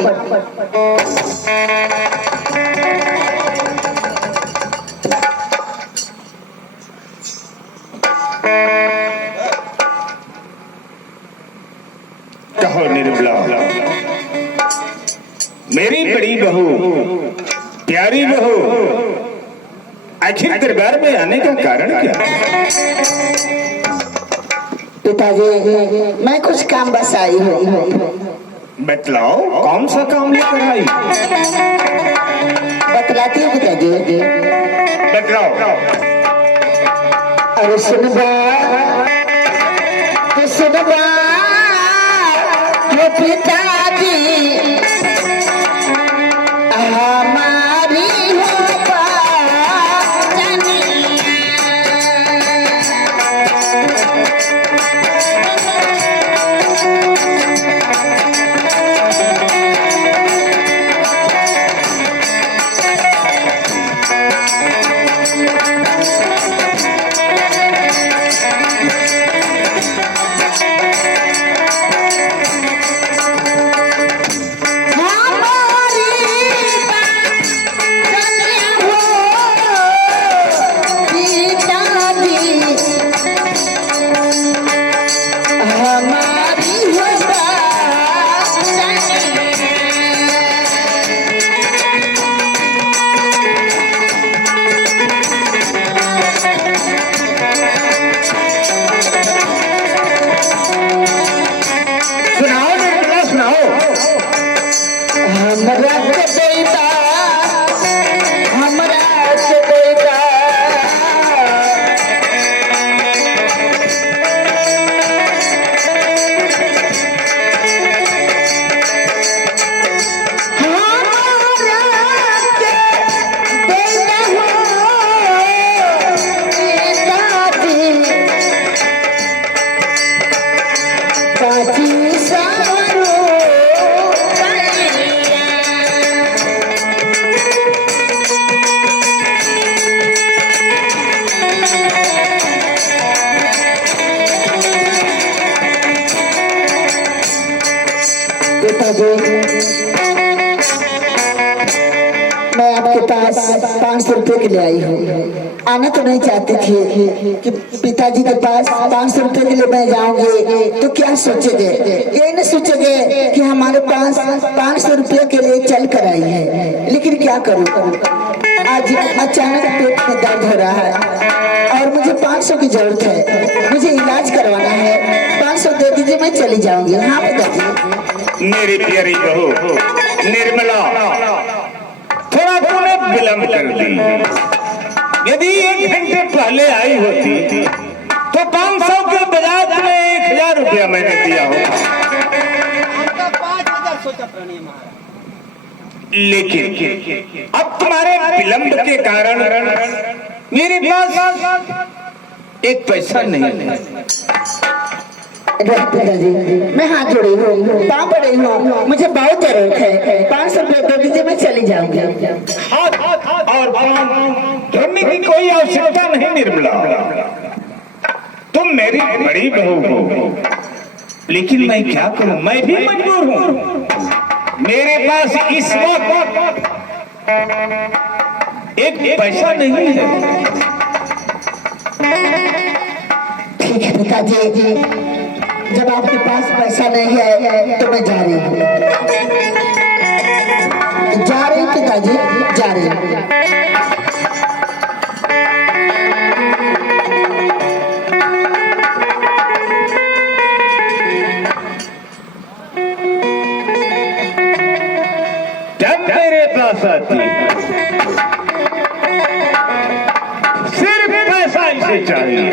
कहो निर्मला, मेरी बड़ी बहू, प्यारी बहू, आखिर दरबार में आने का कारण क्या? पिताजी, मैं कुछ काम बस आई हूँ। बतलाओ, कौन सा काम लेकर आई? बतलाती हूँ पिताजी। बतलाओ। अरे सुनबा ये पिताजी हमारी मैं आपके पास 500 रुपए के लिए आई हूँ। आना तो नहीं चाहती थी कि पिताजी के पास 500 रुपए के लिए मैं जाऊंगी तो क्या सोचेंगे? ये नहीं सोचेंगे कि हमारे पास 500 रुपए के लिए चल कर आई है। लेकिन क्या करूँ, आज अचानक पेट में दर्द हो रहा है और मुझे 500 की जरूरत है। मुझे इलाज करवाना है, 500 दे दीजिए, मैं चली जाऊंगी। हाँ पिताजी। मेरी प्यारी बहू निर्मला, थोड़ा तूने विलंब कर दी। यदि 1 घंटे पहले आई होती तो 500 के बजाय तुम्हें 1000 रुपया मैंने दिया होता। लेकिन अब तुम्हारे विलंब के कारण मेरे पास 1 पैसा नहीं। पिताजी, मैं हाथ जोड़ी हूँ, पाँव पड़ी हूँ, मुझे बहुत जरूरत है। 500 रुपए दे दीजिए, मैं चली जाऊंगी। हाथ और धोने की कोई आवश्यकता नहीं निर्मला। तुम मेरी बड़ी बहू हो, लेकिन मैं क्या करूं, मैं भी मजबूर हूँ। मेरे पास इस वक्त 1 पैसा नहीं है। ठीक है पिताजी, जब आपके पास पैसा नहीं है तो मैं जा रही हूँ। पिताजी, जा रही हूँ। जब मेरे पास आती सिर्फ पैसा इसे चाहिए।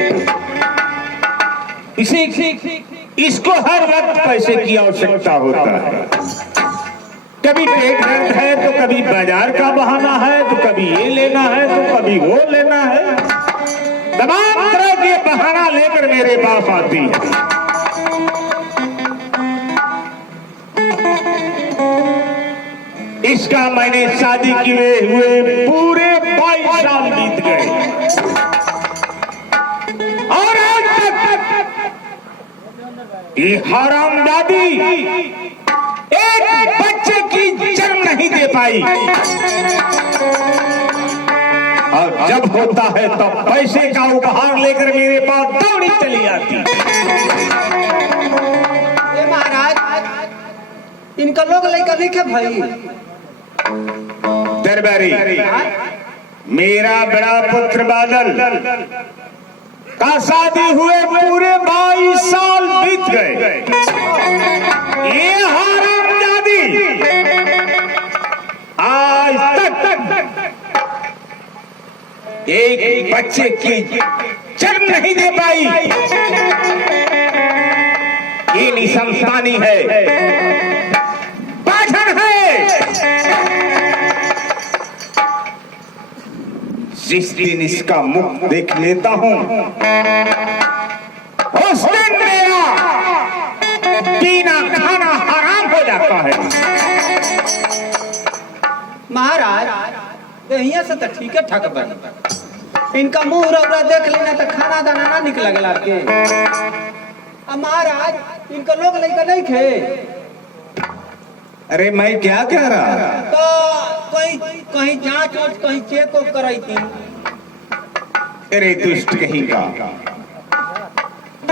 इसको हर वक्त पैसे की आवश्यकता होता है। कभी पेट दर्द है तो कभी बाजार का बहाना है, तो कभी ये लेना है तो कभी वो लेना है। तमाम तरह के बहाना लेकर मेरे पास आती है। इसका मैंने शादी किए हुए पूरे 22 साल बीत गए और आज तक ये हरामजादी एक बच्चे की नहीं दे पाई, और जब होता है तब पैसे का उपहार लेकर मेरे पास दौड़ी चली आती। ये महाराज इनका लोग लड़का नहीं के भाई दरबारी, मेरा बड़ा पुत्र बादल का शादी हुए पूरे 22 साल बीत गए। ये हरामजादी आज तक एक बच्चे की जन्म नहीं दे पाई। ये निसंतानी है, पाछड़ है। जिस दिन इसका मुख देख लेता हूं उस दिन मेरा पीना खाना हराम हो जाता है। महाराज यहाँ से तो ठीक है ठक बन, इनका मुंह रौरा देख लेना तो खाना दाना ना निकल गया आपके। अब महाराज इनका लोग लड़का नहीं खे अरे मैं क्या कह रहा, तो कहीं जांच वाच कहीं चेक उक कराई थी। अरे दुष्ट कहीं का,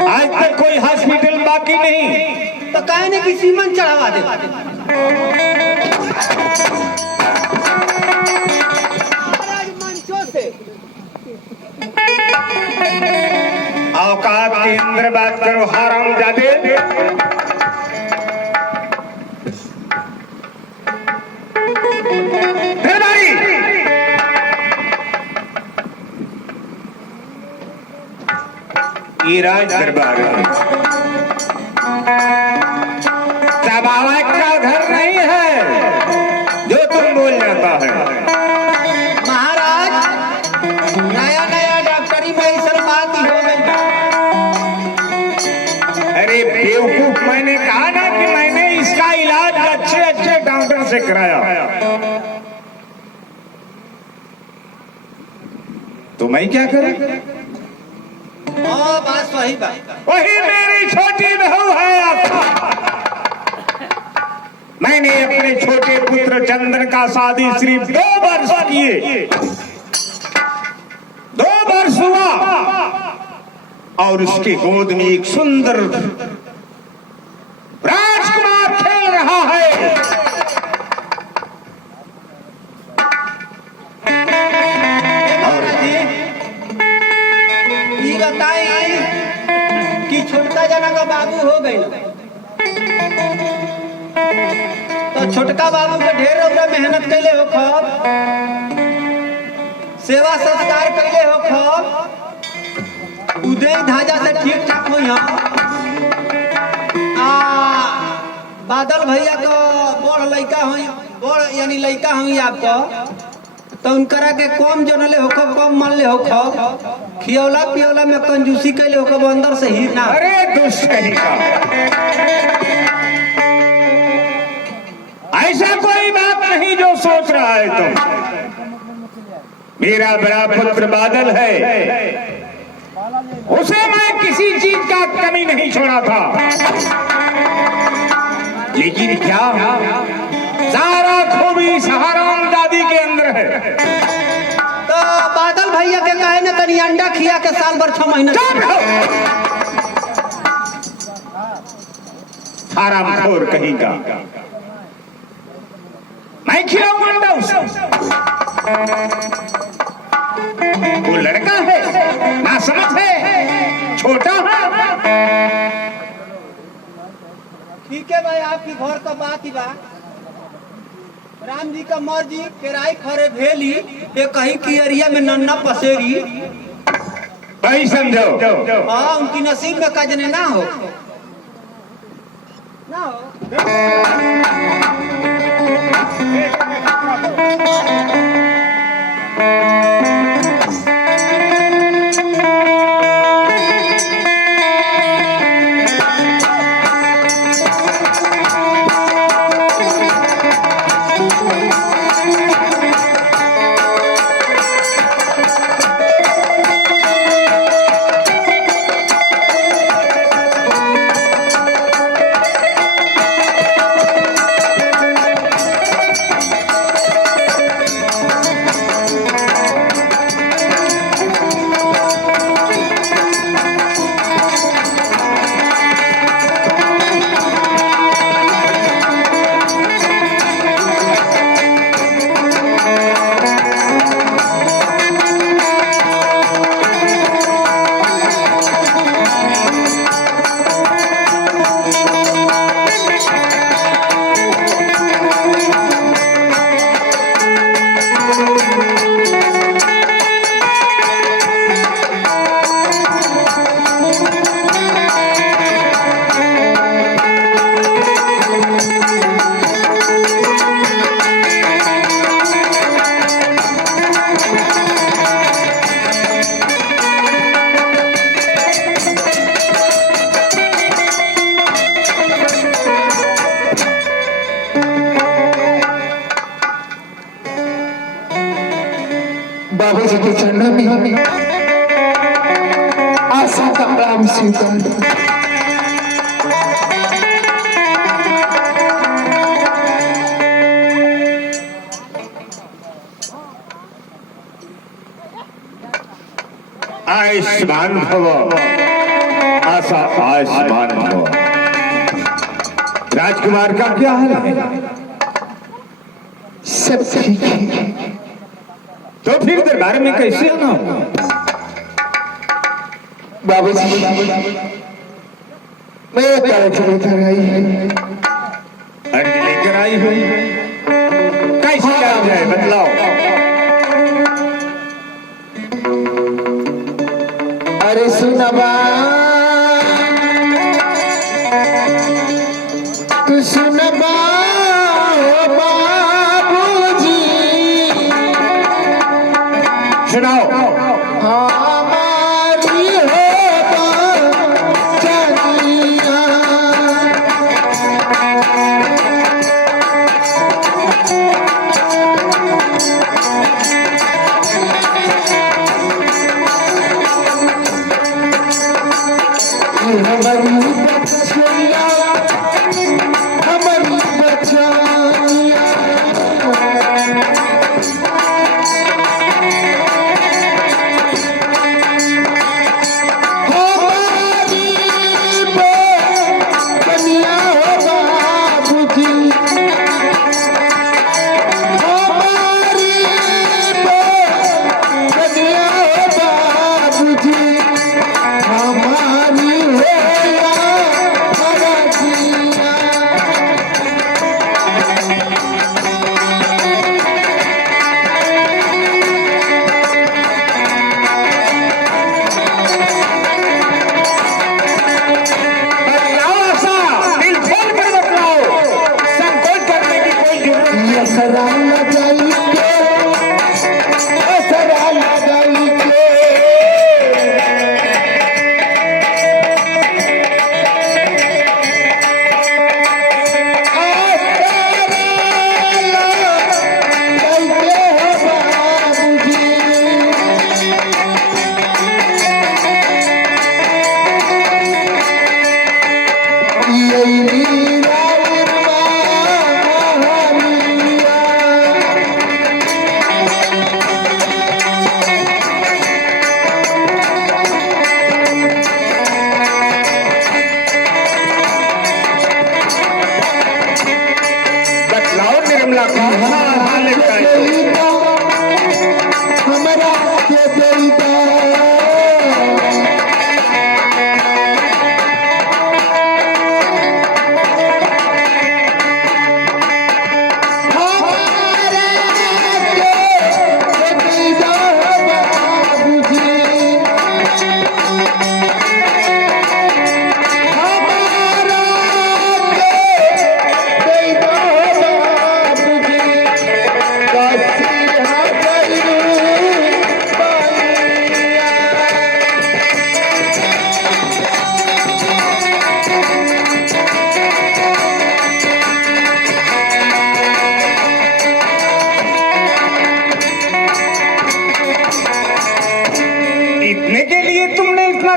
आज तक कोई हॉस्पिटल बाकी नहीं, तो कहे ने कि सीमन चढ़ावा दे। महाराज मंचों से औकात के अंदर बात करो हरामजादे। ये राज दरबार है, सबावक का घर नहीं है जो तुम बोल जाता है। महाराज नया नया डॉक्टरी में ऐसा बात ही हो गई। अरे बेवकूफ, मैंने कहा ना कि मैंने इसका इलाज अच्छे अच्छे डॉक्टर से कराया, तो मैं क्या करूं? हाँ बात वही बात, वही मेरी छोटी बहू है। मैंने अपने छोटे पुत्र चंद्र का शादी सिर्फ 2 वर्ष किए, 2 वर्ष हुआ और उसकी गोद में एक सुंदर राजकुमार खेल रहा है। कि छोटका जना का बाबू हो गई तो छोटका बाबू के ढेर ओकरा मेहनत कैले हो खब, सेवा संस्कार कैले हो खब, उदय धाजा से ठीक ठाक हो। बादल भैया को बड़ लड़का हो, बड़ यानी लड़का हुई आपको, तो उनकरा के कम जनले हो खब, कम मन ले हो खब, खियौला पियौला में कंजूसी कैले हो खब, अंदर से ही ना। अरे दुष्ट कहीं का, ऐसा कोई बात नहीं जो सोच रहा है तुम। मेरा बड़ा पुत्र बादल है, उसे मैं किसी चीज का कमी नहीं छोड़ा था, लेकिन क्या सारा खूबी हरामजादी के अंदर है। तो बादल भैया के कहे न तनी अंडा खिया के साल भर 6 महीना। हरामखोर कहीं का, मैं खिलाऊंगा अंडा उसे। वो लड़का है, ना समझ है, छोटा है। ठीक है भाई, आपकी घर का बात ही बा। राम जी का मर्जी केराई खरे भेली, ये कहीं की एरिया में नन्ना पसेरी। वही समझो। हाँ उनकी नसीब में कजने ना हो, ना हो। जी के चरणों में आशा का प्रणाम स्वीकार। आयुष्मान भव, आशा आयुष्मान भव। राजकुमार का क्या हाल है? सब ठीक है। तो फिर दरबार में कैसे आना हुआ? बाबूजी मैं तरफ लेकर आई है। अर्जी लेकर आई हुई कैसे काम जाए बतलाओ। अरे सुनबा तू सुनबा ओ बाबूजी सुनाओ। हमारी हो चलिया हमारी बच्चिया हमारी बच्चिया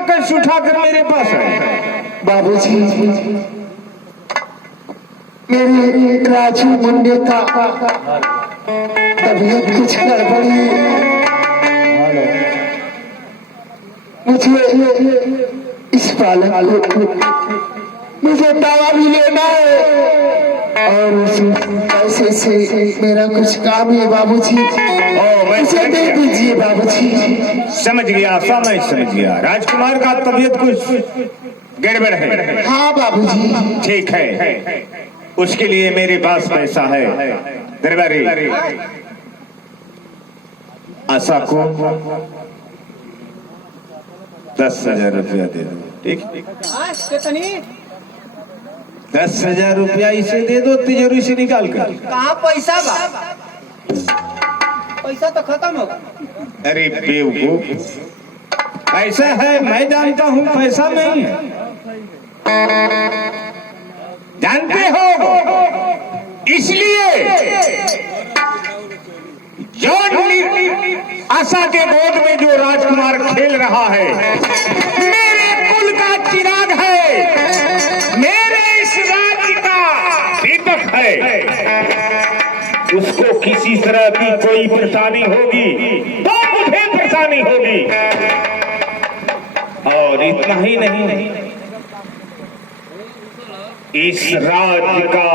कष्ट उठाकर मेरे पास आए। बाबूजी मेरे राजू मुंडे का तबीयत कुछ गड़बड़ी मुझे इस बालक को मुझे दवा भी लेना है और उस पैसे से मेरा कुछ काम है बाबूजी। मुझे दे दीजिए बाबूजी। समझ गया, समय समझ गया। राजकुमार का तबीयत कुछ गड़बड़ है। हाँ बाबूजी। ठीक है, उसके लिए मेरे पास पैसा है। दरबारी आशा को 10,000 रुपया दे दो। ठीक, कितनी? 10,000 रुपया इसे दे दो तिजोरी से निकाल कर। कहाँ पैसा बा? पैसा तो खत्म हो गया। अरे बेवकूफ, पैसा है मैं जानता हूँ, पैसा नहीं है। जानते हो, इसलिए जो आशा के गोद में जो राजकुमार खेल रहा है मेरे कुल का चिराग है, मेरे इस राज्य का दीपक है। उसको किसी तरह की कोई परेशानी होगी तो मुझे परेशानी होगी। और इतना ही नहीं, इस राज्य का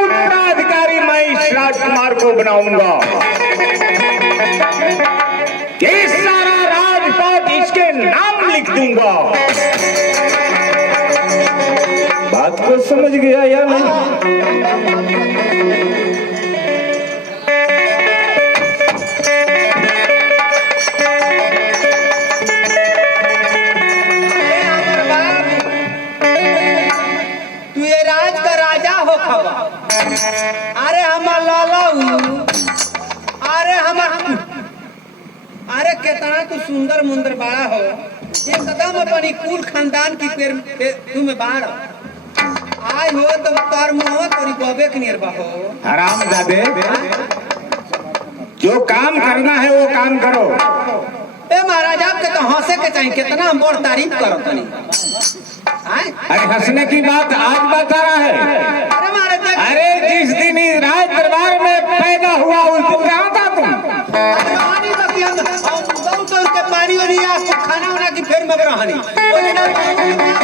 उत्तराधिकारी मैं इस राजकुमार को बनाऊंगा। ये सारा राजपाट इसके नाम लिख दूंगा। बात को समझ गया या नहीं? अरे हमार लाला, अरे हमार, अरे कितना तू सुंदर मुंदर बड़ा हो। ये कदम अपनी कुल खानदान की तुम्हें बाढ़ आय हो तो तार मुँह तोरी बबे के नियर हो। हराम जादे, जो काम करना है वो काम करो। ए महाराज आपके तो हंसे के चाहिए, कितना हम बड़ तारीफ करो तनी। अरे हंसने की बात आज बता रहा है। अरे महाराज, अरे जिस दिन इस राज दरबार में पैदा हुआ उस दिन कहाँ था तुम? पानी खाना वाना की फिर में रहनी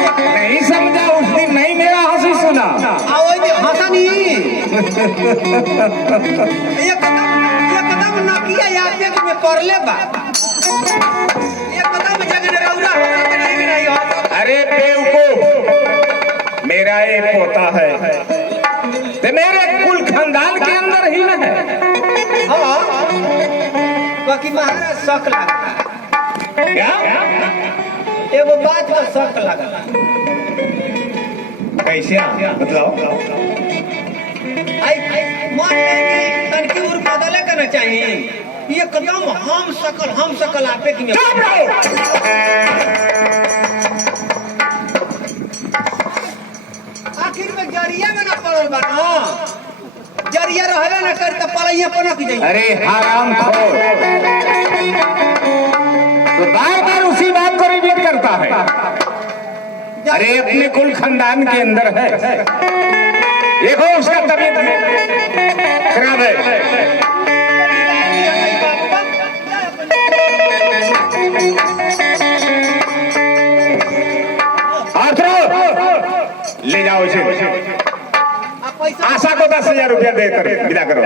नहीं समझा उस दिन, नहीं मेरा हंसी सुना। हंसा नहीं ये कदम ना किया या पेट में पड़ले बा। ये कदम जगह रौरा नहीं। अरे बेवकूफ, मेरा ये पोता है तो मेरे कुल खानदान के अंदर ही न है। हाँ बाकी महाराज शक लगा क्या? एगो बात का शक लगा। कैसे मतलब? मान लेंगे तनकी उर बदले करना चाहिए। ये कदम हम सकल आपे की आखिर में जरिया में ना पड़ल बा ना, जरिया रहबे ना कर त पलैया पनक जाई। अरे हराम खोर, तो बार उसी बात को रिपीट करता है। अरे अपने कुल खानदान के अंदर है, देखो उसका तबीयत खराब है। ले जाओ इसे, आशा को 10,000 रुपया देकर विदा करो।